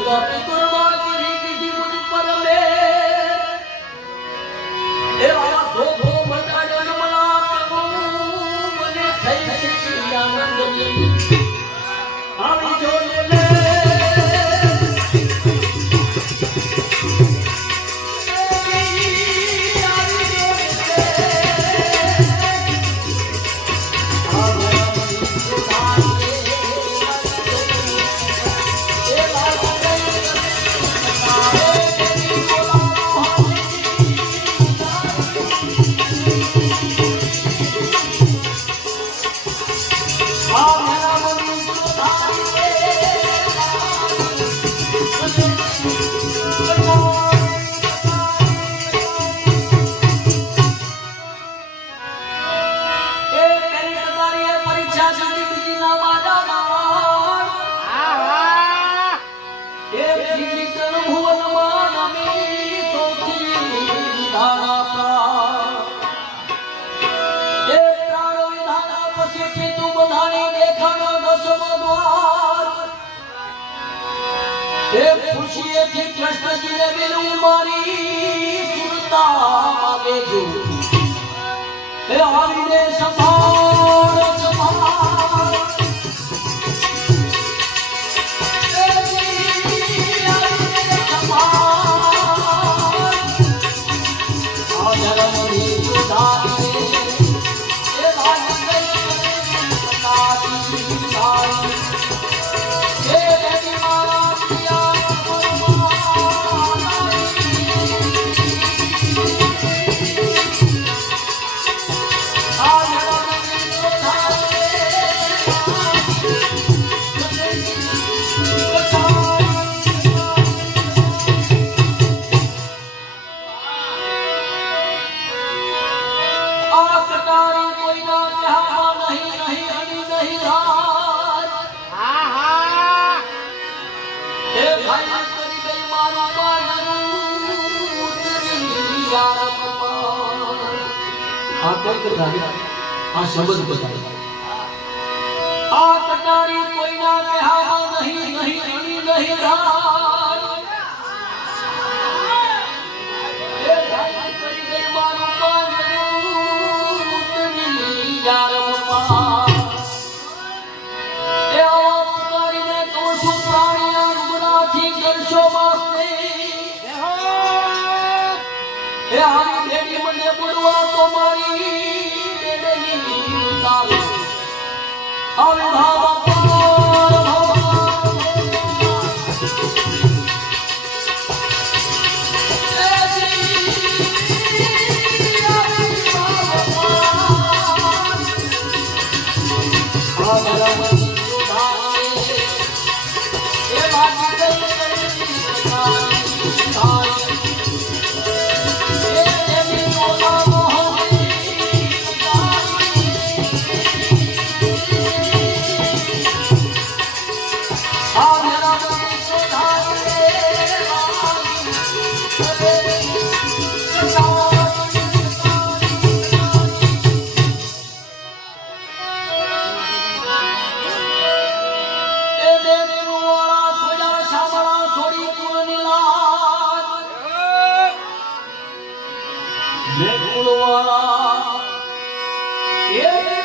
કાપી કરવા કરી દીધી મુજ પર લે એ આ ધોધો મટાડ્યો મલા પ્રભુ મને થઈ શીશી આનંદની આવી જો લે ખુશીએથી કૃષ્ણજીને વિનું મારી સુરતા આવે જો એ આવીને સંભાળ સંભાળ આ શબ્દ બતાવે આ કટારી કોઈના કહેવા નહીં નહીં અણી નહીં રાત એ ભાઈ કરી દે મારું પાનું ઉતરી યાર એ આવકારીને કહું છું પ્રાણીના ગુનાથી કરશો માસ્તે એ આવી બેડી મને બોલવા તો મારી હવે ભાવ Yeah.